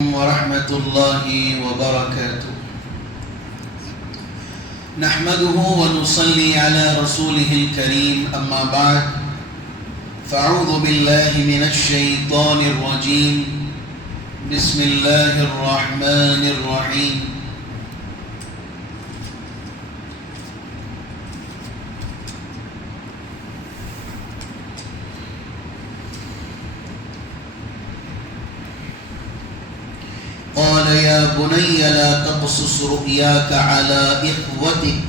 ورحمة الله وبركاته. نحمده ونصلي على رسوله الكريم، أما بعد، فأعوذ بالله من الشيطان الرجيم. بسم الله الرحمن الرحيم. قال يا بني لا تقصص رؤياك على إخوتك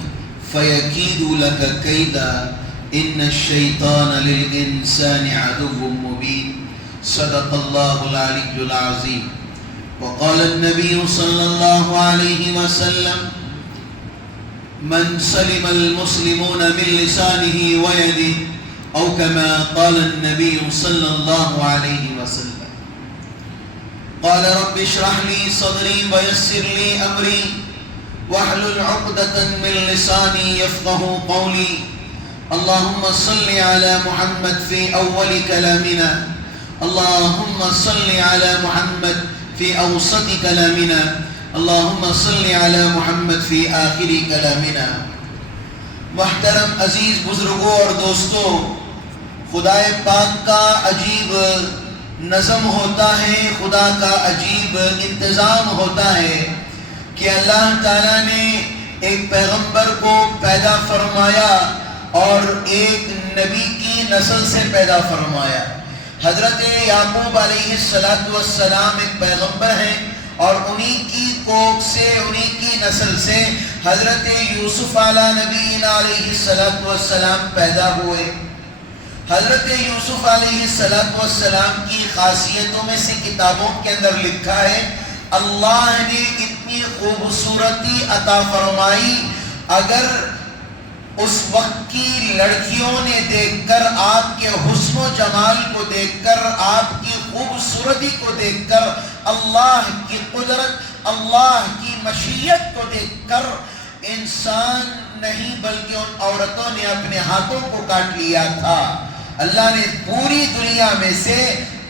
فيكيدوا لك كيدا إن الشيطان للإنسان عدو مبين. صدق الله العلي العظيم. وقال النبي صلى الله عليه وسلم: من سلم المسلمون من لسانه ويده، أو كما قال النبي صلى الله عليه وسلم. قال رب اشرح لي صدري ويسر لي أمري واحلل عقدة من لساني يفقه قولي. اللهم صل على محمد في أول كلامنا، اللهم صل على محمد في أوسط كلامنا، اللهم صل على محمد في آخر كلامنا. محترم عزیز بزرگوں اور دوستوں، خدا پاک کا عجیب نظم ہوتا ہے، خدا کا عجیب انتظام ہوتا ہے کہ اللہ تعالیٰ نے ایک پیغمبر کو پیدا فرمایا اور ایک نبی کی نسل سے پیدا فرمایا. حضرت یعقوب علیہ السلام ایک پیغمبر ہیں اور انہی کی کوکھ سے، انہی کی نسل سے حضرت یوسف نبینا علیہ السلام پیدا ہوئے. حضرت یوسف علیہ السلام کی خاصیتوں میں سے کتابوں کے اندر لکھا ہے، اللہ نے اتنی خوبصورتی عطا فرمائی، اگر اس وقت کی لڑکیوں نے دیکھ کر، آپ کے حسن و جمال کو دیکھ کر، آپ کی خوبصورتی کو دیکھ کر، اللہ کی قدرت، اللہ کی مشیت کو دیکھ کر انسان نہیں بلکہ ان عورتوں نے اپنے ہاتھوں کو کاٹ لیا تھا. اللہ نے پوری دنیا میں سے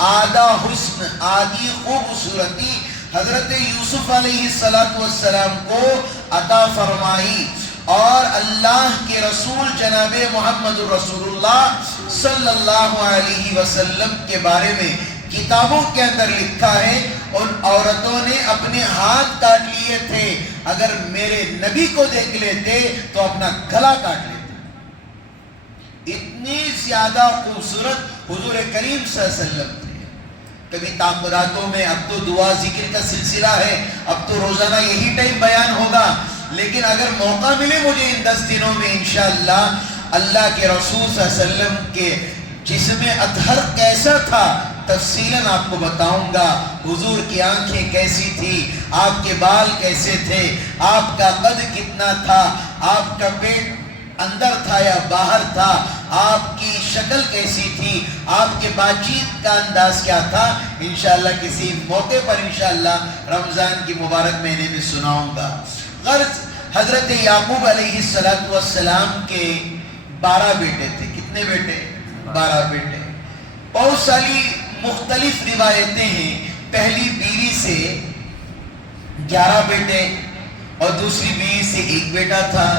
آدھا حسن، آدھی خوبصورتی حضرت یوسف علیہ السلام کو عطا فرمائی. اور اللہ کے رسول جناب محمد رسول اللہ صلی اللہ علیہ وسلم کے بارے میں کتابوں کے اندر لکھا ہے، ان عورتوں نے اپنے ہاتھ کاٹ لیے تھے، اگر میرے نبی کو دیکھ لیتے تو اپنا گلا کاٹ لیتے. اتنی زیادہ خوبصورت حضور کریم صلی اللہ علیہ وسلم تھے. کبھی تعبیراتوں میں، اب تو دعا ذکر کا سلسلہ ہے، اب تو روزانہ یہی ٹائم بیان ہوگا، لیکن اگر موقع ملے مجھے ان 10 دنوں میں انشاءاللہ اللہ کے رسول صلی اللہ علیہ وسلم کے جسم اطہر کیسا تھا تفصیلاً آپ کو بتاؤں گا. حضور کی آنکھیں کیسی تھی، آپ کے بال کیسے تھے، آپ کا قد کتنا تھا، آپ کا پیٹ اندر تھا یا باہر تھا، آپ کی شکل کیسی تھی، آپ کے بات چیت کا انداز کیا تھا، انشاءاللہ کسی موقع پر انشاءاللہ رمضان کی مبارک مہینے میں سناؤں گا. غرض حضرت یعقوب علیہ السلام کے 12 بیٹے تھے. کتنے بیٹے؟ 12 بیٹے. بہت ساری مختلف روایتیں ہیں. پہلی بیوی سے 11 بیٹے اور دوسری بیوی سے 1 بیٹا تھا،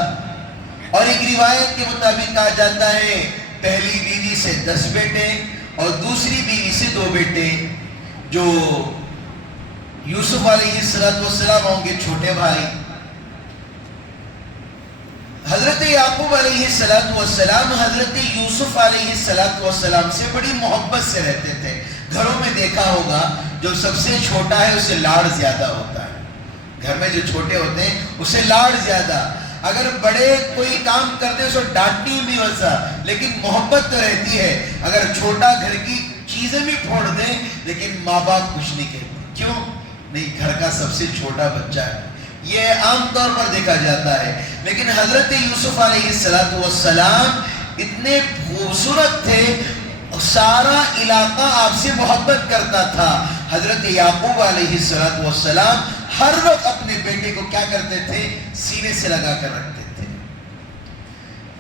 اور ایک روایت کے مطابق کہا جاتا ہے پہلی بیوی سے 10 بیٹے اور دوسری بیوی سے 2 بیٹے، جو یوسف علیہ السلام ہوں گے چھوٹے بھائی. حضرت یعقوب علیہ السلام حضرت یوسف علیہ السلام سے بڑی محبت سے رہتے تھے. گھروں میں دیکھا ہوگا جو سب سے چھوٹا ہے اسے لاڑ زیادہ ہوتا ہے. گھر میں جو چھوٹے ہوتے ہیں اسے لاڑ زیادہ، اگر بڑے کوئی کام کرتے اسے ڈانٹنی بھی ویسا، لیکن محبت تو رہتی ہے. اگر چھوٹا گھر کی چیزیں بھی پھوڑ دیں لیکن ماں باپ کچھ نہیں کہتے. کیوں نہیں؟ گھر کا سب سے چھوٹا بچہ ہے، یہ عام طور پر دیکھا جاتا ہے. لیکن حضرت یوسف علیہ السلام اتنے خوبصورت تھے، سارا علاقہ آپ سے محبت کرتا تھا. حضرت یعقوب علیہ السلام ہر وقت اپنے بیٹے کو کیا کرتے تھے؟ سینے سے لگا کر رکھتے تھے.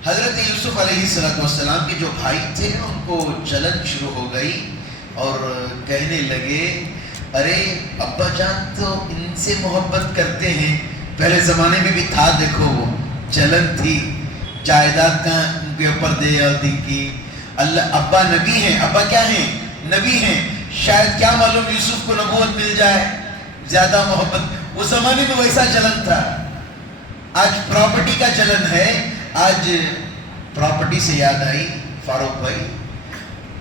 حضرت یوسف علیہ السلام کے جو بھائی تھے ان کو جلن شروع ہو گئی اور کہنے لگے ارے ابا جان تو ان سے محبت کرتے ہیں. پہلے زمانے میں بھی تھا، دیکھو وہ چلن تھی، جائیداد کا ان کے اوپر دے دی کی. اللہ ابا نبی ہیں، ابا کیا ہیں؟ نبی ہیں. شاید کیا معلوم یوسف کو نبوت مل جائے، زیادہ محبت. اس زمانے میں ویسا چلن تھا. آج پراپرٹی کا چلن ہے. آج پراپرٹی سے یاد آئی فاروق بھائی،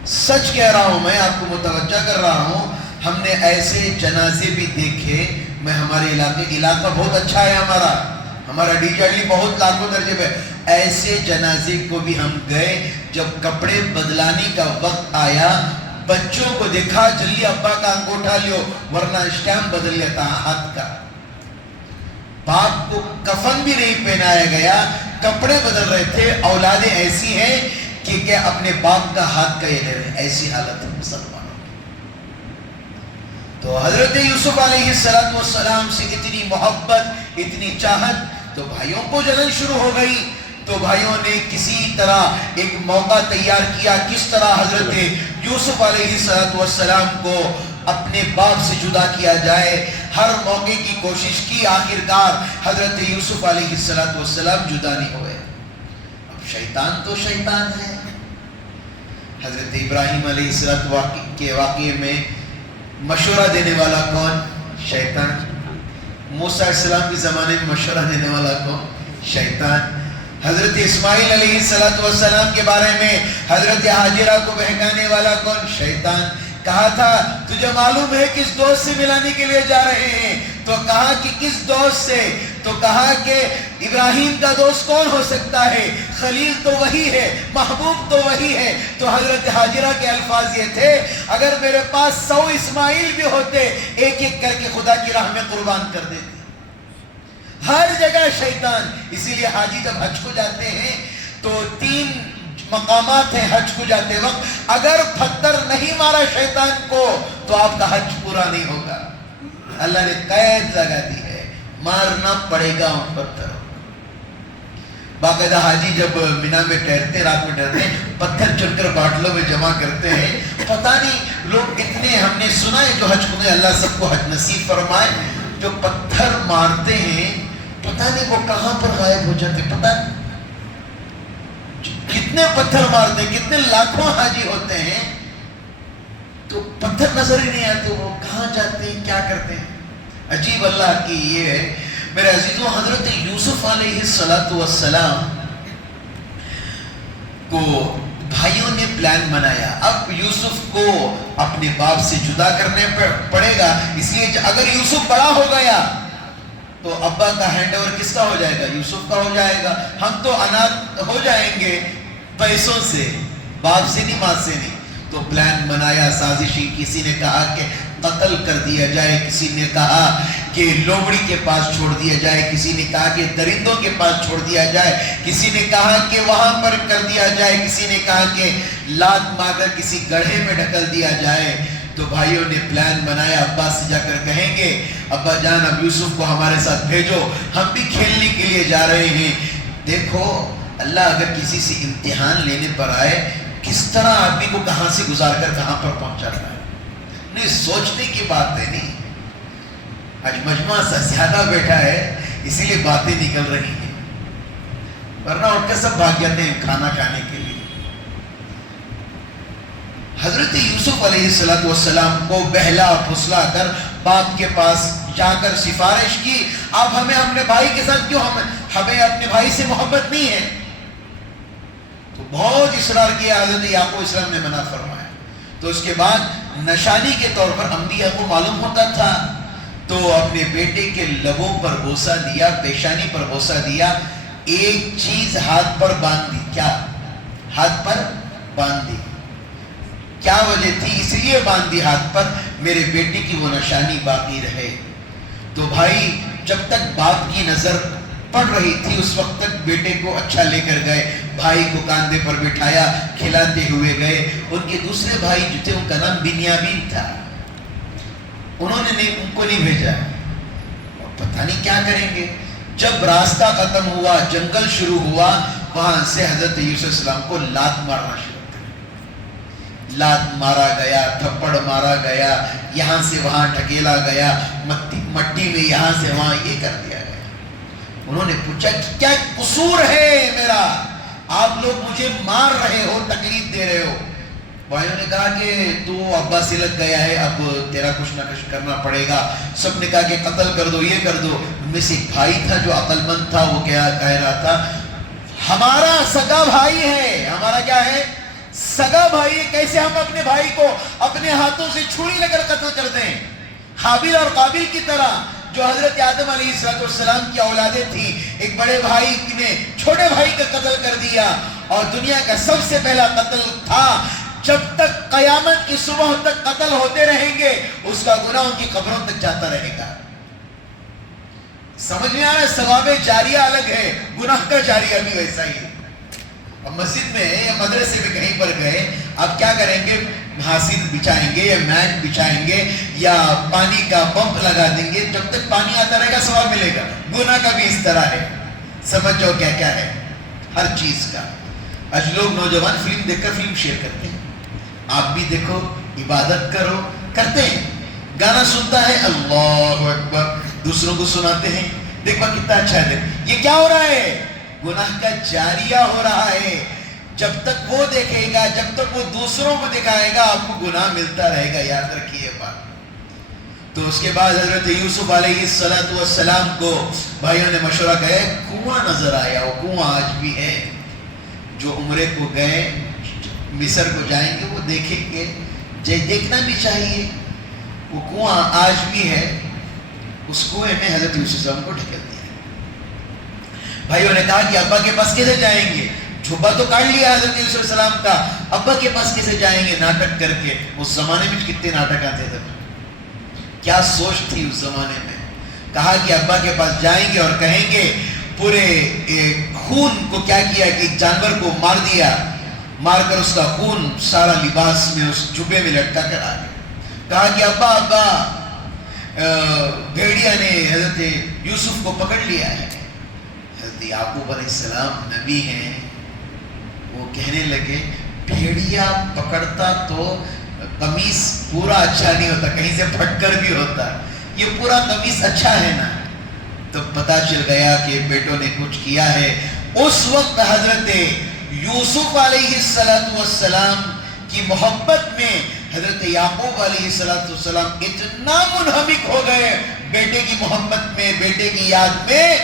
سچ کہہ رہا ہوں، میں آپ کو متوجہ کر رہا ہوں، ہم نے ایسے جنازے بھی دیکھے. میں ہمارے علاقہ بہت اچھا ہے، ہمارا ڈی چارلی بہت لاکھوں درجے پہ. ایسے جنازے کو بھی ہم گئے، جب کپڑے بدلانے کا وقت آیا بچوں کو دیکھا، جلدی ابا کا انگوٹھا لیو ورنہ اسٹیمپ بدل لیتا ہاتھ کا. باپ کو کفن بھی نہیں پہنایا گیا، کپڑے بدل رہے تھے. اولادیں ایسی ہیں کہ اپنے باپ کا ہاتھ کا یہ لے رہے ہیں، ایسی حالت ہے مسلمانوں. تو حضرت یوسف علیہ السلام سے اتنی محبت، اتنی چاہت، تو بھائیوں کو جلن شروع ہو گئی. تو بھائیوں نے کسی طرح ایک موقع تیار کیا، کس طرح حضرت یوسف علیہ السلام کو اپنے باپ سے جدا کیا جائے. ہر موقع کی کوشش کی، آخرکار حضرت یوسف علیہ السلام جدا نہیں ہوئے. اب شیطان تو شیطان ہے. حضرت ابراہیم علیہ السلام کے واقعے میں مشورہ دینے والا کون؟ شیطان. موسیٰ علیہ السلام کے زمانے میں مشورہ دینے والا کون؟ شیطان. حضرت اسماعیل علیہ السلام کے بارے میں حضرت حاجرہ کو بہکانے والا کون؟ شیطان. کہا تھا تجھے معلوم ہے کس دوست سے ملانے کے لیے جا رہے ہیں؟ تو کہا کہ کس دوست سے؟ تو کہا کہ ابراہیم کا دوست کون ہو سکتا ہے؟ خلیل تو وہی ہے، محبوب تو وہی ہے. تو حضرت حاجرہ کے الفاظ یہ تھے، اگر میرے پاس 100 اسماعیل بھی ہوتے ایک ایک کر کے خدا کی راہ میں قربان کر دیتے. ہر جگہ شیطان. اسی لیے حاجی جب حج کو جاتے ہیں تو 3 مقامات ہیں حج کو جاتے وقت. اگر پتھر نہیں مارا شیطان کو تو آپ کا حج پورا نہیں ہوگا. اللہ نے قید لگا دی ہے، مارنا پڑے گا ان پتھر. باقاعدہ حاجی جب مینا میں ٹھہرتے، رات میں ٹھہرتے، پتھر چن کر باٹلوں میں جمع کرتے ہیں. پتہ نہیں لوگ اتنے، ہم نے سنا ہے جو حج کو گئے، اللہ سب کو حج نصیب فرمائے، جو پتھر مارتے ہیں پتہ نہیں وہ کہاں پر غائب ہو جاتے. پتہ کتنے پتھر مارتے، کتنے لاکھوں حاجی ہوتے ہیں تو پتھر نظر ہی نہیں آتے، وہ کہاں جاتے ہیں، کیا کرتے ہیں. عجیب اللہ کی یہ ہے. میرے عزیزوں، حضرت یوسف علیہ السلام کو بھائیوں نے پلان بنایا. اب یوسف کو اپنے باپ سے جدا کرنے پڑے گا، اس لیے اگر یوسف بڑا ہو گیا تو ابا کا ہینڈ اوور کس کا ہو جائے گا؟ یوسف کا ہو جائے گا. ہم تو اناث ہو جائیں گے پیسوں سے، باپ سے نہیں، ماں سے نہیں. تو پلان بنایا، سازشی. کسی نے کہا کہ قتل کر دیا جائے، کسی نے کہا کہ لومڑی کے پاس چھوڑ دیا جائے، کسی نے کہا کہ درندوں کے پاس چھوڑ دیا جائے، کسی نے کہا کہ وہاں پر کر دیا جائے، کسی نے کہا کہ لات مار کر کسی گڑھے میں ڈھکل دیا جائے. تو بھائیوں نے پلان بنایا، ابا سے جا کر کہیں گے ابا جان اب یوسف کو ہمارے ساتھ بھیجو، ہم بھی کھیلنے کے لیے جا رہے ہیں. دیکھو اللہ اگر کسی سے امتحان لینے پر آئے، کس طرح آدمی کو کہاں سے گزار کر کہاں پر پہنچاتا ہے. نہیں، سوچنے کی بات ہے. نہیں، آج مجمع سے زیادہ بیٹھا ہے اسی لیے باتیں نکل رہی ہیں، ورنہ اٹھ کے سب بھاگ جاتے ہیں کھانا کھانے کے لیے. حضرت یوسف علیہ السلام کو بہلا پھسلا کر باپ کے پاس جا کر سفارش کی، آپ ہمیں اپنے بھائی کے ساتھ کیوں، ہمیں اپنے بھائی سے محبت نہیں ہے. تو بہت اصرار کیا، حضرت یعقوب السلام نے منع فرمایا. تو اس کے بعد نشانی کے طور پر انبیاء کو معلوم ہوتا تھا تو اپنے بیٹے کے لبوں پر بوسہ دیا، پیشانی پر بوسہ دیا، ایک چیز ہاتھ پر باندھ دی. کیا؟ ہاتھ پر باندھ دی. کیا وجہ تھی؟ اس لیے باندھ دی ہاتھ پر، میرے بیٹے کی وہ نشانی باقی رہے. تو بھائی جب تک باپ کی نظر پڑ رہی تھی اس وقت تک بیٹے کو اچھا لے کر گئے، بھائی کو کاندھے پر بٹھایا، کھلاتے ہوئے گئے. ان کے دوسرے بھائی جو تھے ان کا نام بنیامین تھا، انہوں نے ان کو نہیں بھیجا، پتہ نہیں کیا کریں گے. جب راستہ ختم ہوا، جنگل شروع ہوا، وہاں سے حضرت یوسف السلام کو لات مارنا شروع کر. لات مارا گیا، تھپڑ مارا گیا، یہاں سے وہاں ڈھکیلا گیا، مٹی میں یہاں سے وہاں یہ کر دیا گیا۔ انہوں نے پوچھا کہ کیا قصور ہے میرا، آپ لوگ مجھے مار رہے ہو، تکلیف دے رہے ہو؟ بھائیوں نے کہا کہ تو ابا سے لگ گیا ہے، اب تیرا کچھ نہ کچھ کرنا پڑے گا۔ سب نے کہا کہ قتل کر دو، یہ کر دو۔ ان میں سے ایک بھائی تھا جو عقل مند تھا، وہ کیا کہہ رہا تھا، ہمارا سگا بھائی ہے، ہمارا کیا ہے، سگا بھائی ہے، کیسے ہم اپنے بھائی کو اپنے ہاتھوں سے چھری لے کر قتل کر دیں؟ حابیل اور قابیل کی طرح، جو حضرت آدم علیہ السلام کی اولادیں تھیں، ایک بڑے بھائی نے چھوٹے بھائی کا قتل کر دیا، اور دنیا کا سب سے پہلا قتل تھا۔ جب تک قیامت کی صبح تک قتل ہوتے رہیں گے، اس کا گناہ ان کی قبروں تک جاتا رہے گا۔ سمجھ میں آ رہا ہے؟ ثواب جاریہ الگ ہے، گناہ کا جاریہ بھی ویسا ہی ہے۔ اب مسجد میں یا مدرسے میں کہیں پر گئے، آپ کیا کریں گے، حاصل بچھائیں گے یا میٹ بچھائیں گے یا پانی کا پمپ لگا دیں گے، جب تک پانی آتا رہے گا ثواب ملے گا۔ گناہ کا بھی اس طرح ہے، سمجھ جاؤ کیا کیا ہے ہر چیز کا۔ آج لوگ نوجوان فلم دیکھ کر فلم شیئر کرتے ہیں، آپ بھی دیکھو، عبادت کرو، کرتے ہیں، گانا سنتا ہے اللہ اکبر، دوسروں کو سناتے ہیں، دیکھو کتنا اچھا ہے، یہ کیا ہو رہا ہے، گناہ کا جاریہ ہو رہا ہے۔ جب تک وہ دیکھے گا، جب تک وہ دوسروں کو دکھائے گا، آپ کو گناہ ملتا رہے گا، یاد رکھیے بات۔ تو اس کے بعد حضرت یوسف علیہ السلام کو بھائیوں نے مشورہ کیا، کنواں نظر آیا، وہ کنواں آج بھی ہے، جو عمرے کو گئے مصر کو جائیں گے وہ دیکھیں گے، دیکھنا بھی چاہیے، وہ کنواں آج بھی ہے۔ اس کنویں میں حضرت یوسف علیہ السلام کو ڈھکیل دیا۔ بھائیوں نے کہا کہ ابا کے پاس کیسے جائیں گے، جھبا تو کاٹ لیا حضرت یوسف علیہ السلام کا، ابا کے پاس کیسے جائیں گے، ناٹک کر کے۔ اس زمانے میں کتنے ناٹک آتے تھے، کیا سوچ تھی اس زمانے میں۔ کہا کہ ابا کے پاس جائیں گے اور کہیں گے پورے خون کو کیا کیا کہ ایک جانور کو مار دیا، مار کر اس کا خون سارا لباس میں اس جبے میں لٹکا کر آ گیا۔ کہا کہ ابا بھیڑیا نے حضرت یوسف کو پکڑ لیا ہے۔ حضرت یعقوب علیہ السلام نبی ہیں، وہ کہنے لگے بھیڑیا پکڑتا تو قمیص پورا اچھا نہیں ہوتا، کہیں سے پھٹ کر بھی ہوتا، یہ پورا قمیص اچھا ہے نا۔ تو پتا چل گیا کہ بیٹوں نے کچھ کیا ہے۔ اس وقت حضرت یوسف علیہ السلام کی محبت میں حضرت یعقوب علیہ السلام اتنا منہمک ہو گئے بیٹے کی محبت میں، بیٹے کی یاد میں،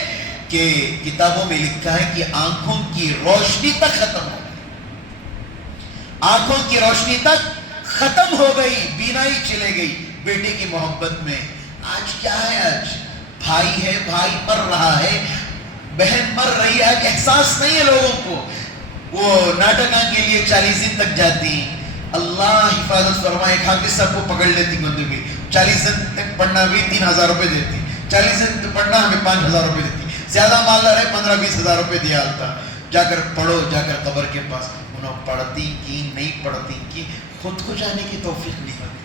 کہ کتابوں میں لکھا ہے کہ آنکھوں کی روشنی تک ختم ہو گئی، آنکھوں کی روشنی تک ختم ہو گئی، بینائی چلے گئی بیٹے کی محبت میں۔ آج کیا ہے، آج بھائی ہے، بھائی مر رہا ہے، بہن مر رہی ہے، احساس نہیں ہے لوگوں کو، وہ ناٹکاں کے لیے 40 دن تک جاتی، اللہ حفاظت فرمائے، حافظ صاحب کو پکڑ لیتی بندوقی، 40 دن تک پڑھنا بھی 3000 روپے دیتی، 40 دن تک پڑھنا ہمیں 5000 روپے دیتی، زیادہ مالدار ہے 15-20 ہزار روپے دیا ہوتا، جا کر پڑھو، جا کر قبر کے پاس۔ انہوں پڑھتی کی نہیں پڑھتی کی، خود کو جانے کی توفیق نہیں ہوتی۔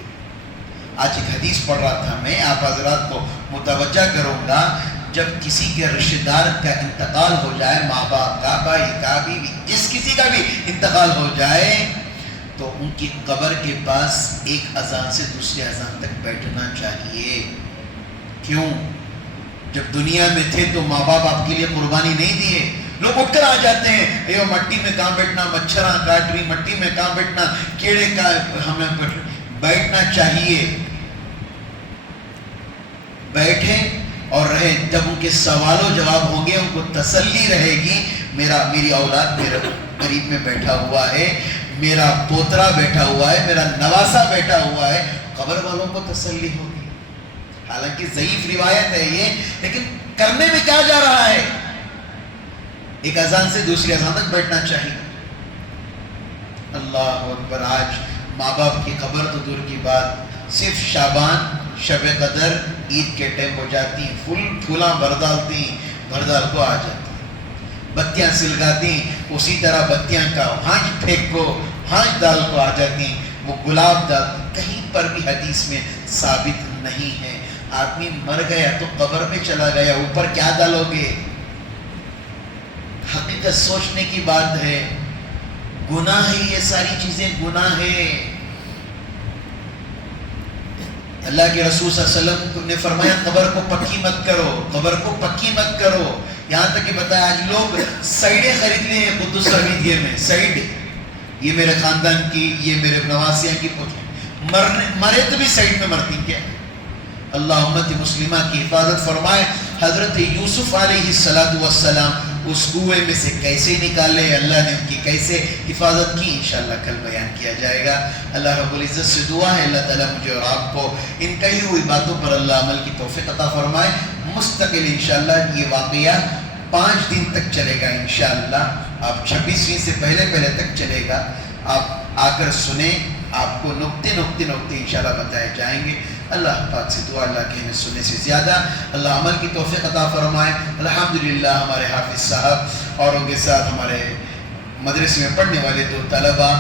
آج ایک حدیث پڑھ رہا تھا میں، آپ حضرات کو متوجہ کروں گا، جب کسی کے رشتہ دار کا انتقال ہو جائے، ماں باپ کا، بھائی کا، بیوی، جس کسی کا بھی انتقال ہو جائے، تو ان کی قبر کے پاس ایک اذان سے دوسری اذان تک بیٹھنا چاہیے۔ کیوں؟ جب دنیا میں تھے تو ماں باپ آپ کے لیے قربانی نہیں دیے، لوگ اٹھ کر آ جاتے ہیں، اے مٹی میں کہاں بیٹھنا، مچھراں کاٹ رہی، مٹی میں کہاں بیٹھنا، کیڑے کا ہمیں بیٹھنا چاہیے۔ بیٹھے اور رہے، جب ان کے سوال و جواب ہوں گے، ان کو تسلی رہے گی، میری اولاد میرے قریب میں بیٹھا ہوا ہے، میرا پوترا بیٹھا ہوا ہے، میرا نواسا بیٹھا ہوا ہے، قبر والوں کو تسلی ہوگی۔ حالانکہ ضعیف روایت ہے یہ، لیکن کرنے میں کیا جا رہا ہے، ایک اذان سے دوسری اذان تک بیٹھنا چاہیے۔ اللہ اکبر، آج ماں باپ کی قبر تو دور کی بات، صرف شعبان، شب قدر، عید کے ٹائم ہو جاتی، پھولاں بھر ڈالتی، بھر ڈال کو آ جاتی، بتیاں سلگاتی، اسی طرح بتیاں کا ہانچ پھینک کو، ہانچ ڈال کو آ جاتی، وہ گلاب ڈال، کہیں پر بھی حدیث میں ثابت نہیں ہے۔ آدمی مر گیا تو قبر میں چلا گیا، اوپر کیا ڈالو گے؟ حقیقت سوچنے کی بات ہے، گناہ ہے، یہ ساری چیزیں گناہ ہے۔ اللہ کے رسول صلی اللہ علیہ وسلم نے فرمایا قبر کو پکی مت کرو، قبر کو پکی مت کرو. یہاں تک کہ بتایا آج لوگ سائڈیں خرید لیے ہیں قدس حمیدیہ میں. سائڈ یہ میرے خاندان کی، یہ میرے نواسیاں کی، مرے تو بھی سائڈ میں مرتی کیا. اللہ امت مسلمہ کی حفاظت فرمائے. حضرت یوسف علیہ السلام اس کنویں میں سے کیسے نکالے، اللہ نے ان کی کیسے حفاظت کی، انشاءاللہ کل بیان کیا جائے گا. اللہ رب العزت سے دعا ہے اللہ تعالیٰ مجھے اور آپ کو ان کہی ہوئی باتوں پر اللہ عمل کی توفیق عطا فرمائے. مستقل انشاءاللہ یہ واقعہ 5 دن تک چلے گا انشاءاللہ. آپ 26ویں سے پہلے تک چلے گا. آپ آ کر سنیں، آپ کو نقطے انشاءاللہ بتائے جائیں گے. اللہ پاک سے دعا اللہ کے سننے سے زیادہ اللہ عمل کی توفیق عطا فرمائے. الحمدللہ ہمارے حافظ صاحب اور ان کے ساتھ ہمارے مدرسے میں پڑھنے والے 2 طلبہ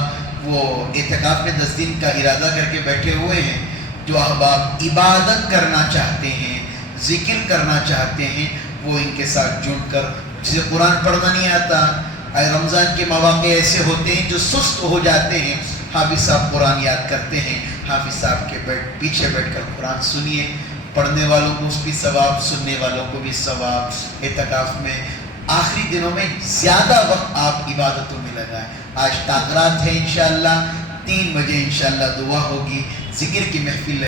وہ اعتکاف میں 10 دن کا ارادہ کر کے بیٹھے ہوئے ہیں. جو احباب عبادت کرنا چاہتے ہیں، ذکر کرنا چاہتے ہیں، وہ ان کے ساتھ جڑ کر، جسے قرآن پڑھنا نہیں آتا، رمضان کے مواقع ایسے ہوتے ہیں جو سست ہو جاتے ہیں، حافظ صاحب قرآن یاد کرتے ہیں. حافظ صاحب کے پیچھے بیٹھ کر قرآن سنیے. پڑھنے والوں کو اس بھی ثواب، سننے والوں کو بھی ثواب. اعتکاف میں آخری دنوں میں زیادہ وقت آپ عبادتوں میں لگائیں. آج تاخرات ہے انشاءاللہ، 3 بجے انشاءاللہ دعا ہوگی، ذکر کی محفل